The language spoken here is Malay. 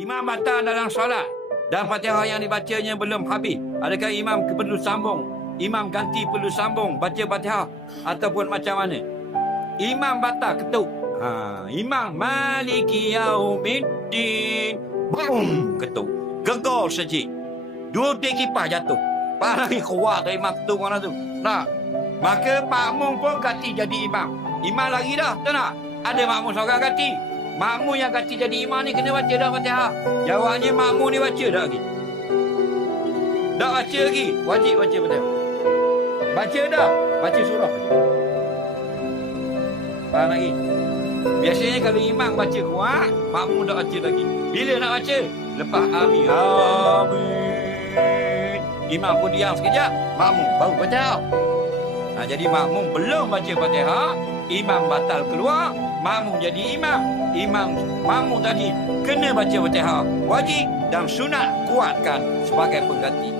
Imam batal dalam solat dan Fatihah yang dibacanya belum habis. Adakah imam perlu sambung? Imam ganti perlu sambung baca Fatihah ataupun macam mana? Imam batal ketuk. Imam Maliki Yaumiddin. Boom, ketuk. Gegar sejik. Dua tiang kipas jatuh. Pak lagi kuat ke imam ketuk mana tu. Tak. Maka makmum pun ganti jadi imam. Imam lagi dah, tak nak? Ada makmum seorang ganti. Makmum yang ganti jadi imam ni kena baca dah Fatihah. Jawabnya makmum ni baca dah lagi. Tak baca lagi. Wajib baca Fatihah. Baca dah. Baca surah. Faham lagi? Biasanya kalau imam baca kuat, makmum tak baca lagi. Bila nak baca? Lepas amin. Amin. Imam pun diam sekejap. Makmum baru baca. Jadi makmum belum baca Fatihah, imam batal keluar, makmum jadi imam. Makmum tadi kena baca Fatihah. Wajib dan sunat kuatkan sebagai pengganti.